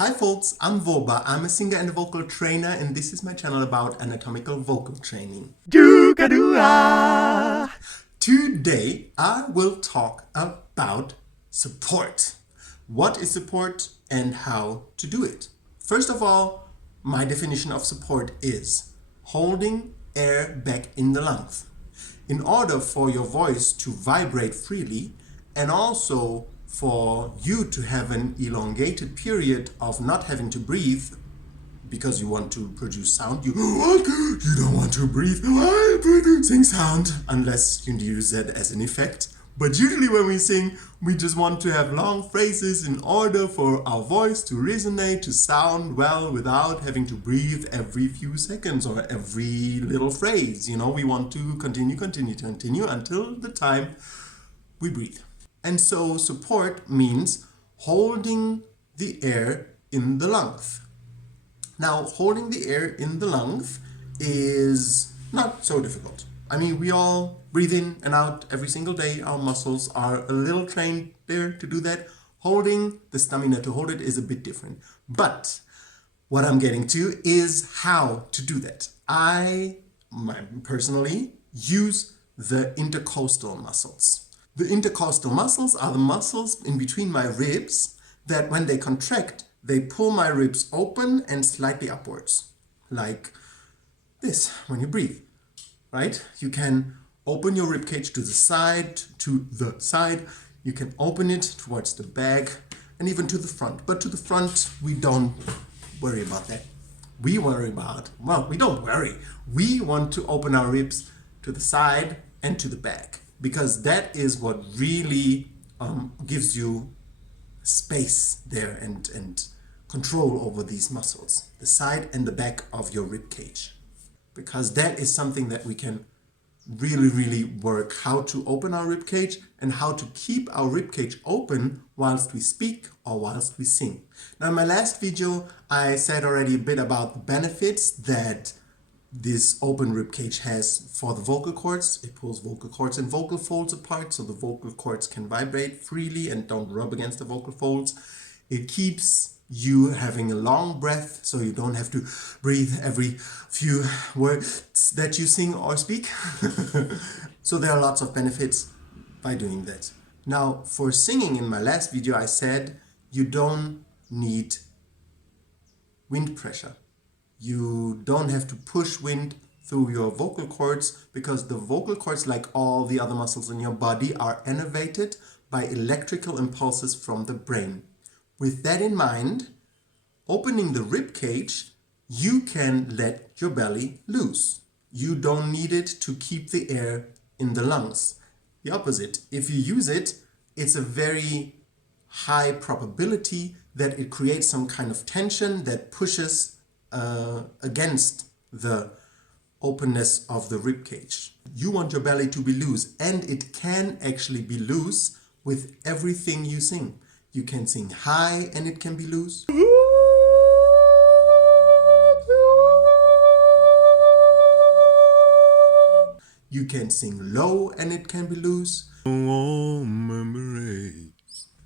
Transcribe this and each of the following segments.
Hi folks, I'm Voba. I'm a singer and a vocal trainer, and this is my channel about anatomical vocal training. Today I will talk about support. What is support and how to do it? First of all, my definition of support is holding air back in the lungs. In order for your voice to vibrate freely and also for you to have an elongated period of not having to breathe because you want to produce sound, you don't want to breathe while producing sound unless you use that as an effect. But usually when we sing, we just want to have long phrases in order for our voice to resonate, to sound well without having to breathe every few seconds or every little phrase. You know, we want to continue until the time we breathe. And so support means holding the air in the lungs. Now, holding the air in the lungs is not so difficult. I mean, we all breathe in and out every single day. Our muscles are a little trained there to do that. Holding the stamina to hold it is a bit different. But what I'm getting to is how to do that. I personally use the intercostal muscles. The intercostal muscles are the muscles in between my ribs that when they contract, they pull my ribs open and slightly upwards, like this when you breathe. Right? You can open your rib cage to the side. You can open it towards the back and even to the front. But to the front, we don't worry about that. We don't worry. We want to open our ribs to the side and to the back because that is what really gives you space there and control over these muscles, the side and the back of your rib cage. Because that is something that we can really work, how to open our rib cage and how to keep our rib cage open whilst we speak or whilst we sing. Now in my last video I said already a bit about the benefits that this open rib cage has for the vocal cords. It pulls vocal cords and vocal folds apart so the vocal cords can vibrate freely and don't rub against the vocal folds. It keeps you having a long breath so you don't have to breathe every few words that you sing or speak. So there are lots of benefits by doing that. Now for singing, in my last video I said you don't need wind pressure. You don't have to push wind through your vocal cords because the vocal cords, like all the other muscles in your body, are innervated by electrical impulses from the brain. With that in mind, opening the rib cage, you can let your belly loose. You don't need it to keep the air in the lungs. The opposite. If you use it, it's a very high probability that it creates some kind of tension that pushes against the openness of the rib cage. You want your belly to be loose, and it can actually be loose with everything you sing. You can sing high and it can be loose. You can sing low and it can be loose.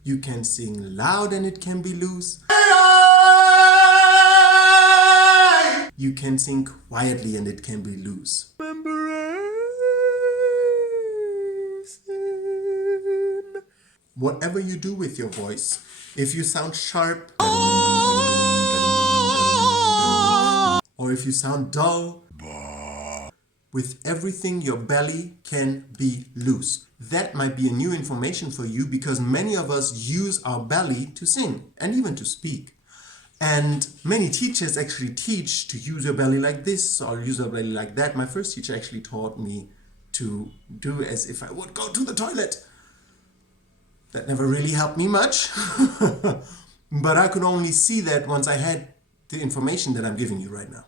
You can sing loud and it can be loose. You can sing quietly and it can be loose. Whatever you do with your voice, if you sound sharp or if you sound dull, with everything your belly can be loose. That might be a new information for you because many of us use our belly to sing and even to speak. And many teachers actually teach to use your belly like this or use your belly like that. My first teacher actually taught me to do as if I would go to the toilet. That never really helped me much, but I could only see that once I had the information that I'm giving you right now.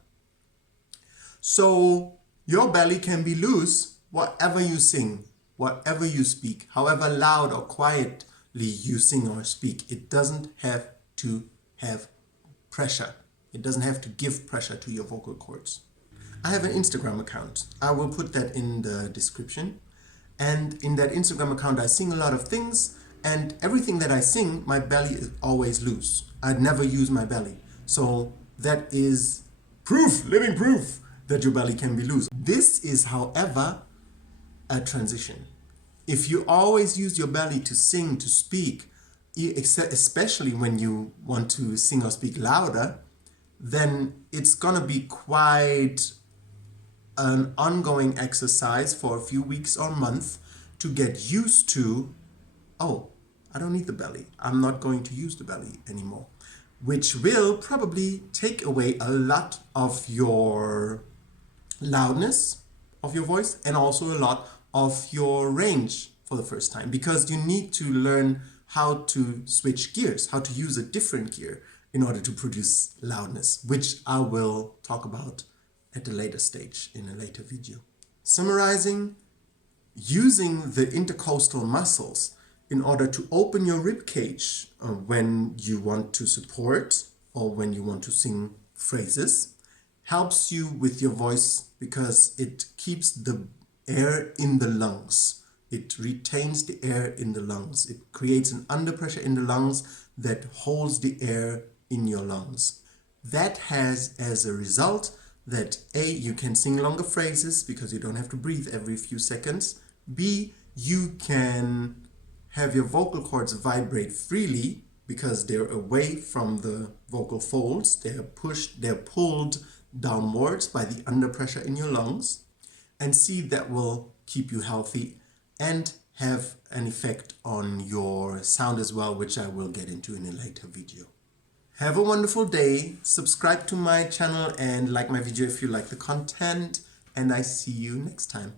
So your belly can be loose whatever you sing, whatever you speak, however loud or quietly you sing or speak. It doesn't have to have pressure. It doesn't have to give pressure to your vocal cords. I have an Instagram account. I will put that in the description. And in that Instagram account, I sing a lot of things. And everything that I sing, my belly is always loose. I'd never use my belly. So that is proof, living proof, that your belly can be loose. This is, however, a transition. If you always use your belly to sing, to speak, especially when you want to sing or speak louder, then it's gonna be quite an ongoing exercise for a few weeks or months to get used to, oh, I don't need the belly. I'm not going to use the belly anymore, which will probably take away a lot of your loudness of your voice and also a lot of your range for the first time, because you need to learn how to switch gears, how to use a different gear in order to produce loudness, which I will talk about at a later stage in a later video. Summarizing, using the intercostal muscles in order to open your rib cage when you want to support or when you want to sing phrases helps you with your voice because it keeps the air in the lungs. It retains the air in the lungs. It creates an under pressure in the lungs that holds the air in your lungs. That has as a result that A, you can sing longer phrases because you don't have to breathe every few seconds. B, you can have your vocal cords vibrate freely because they're away from the vocal folds. They're pushed, they're pulled downwards by the under pressure in your lungs. And C, that will keep you healthy and have an effect on your sound as well, which I will get into in a later video. Have a wonderful day. Subscribe to my channel and like my video if you like the content. And I see you next time.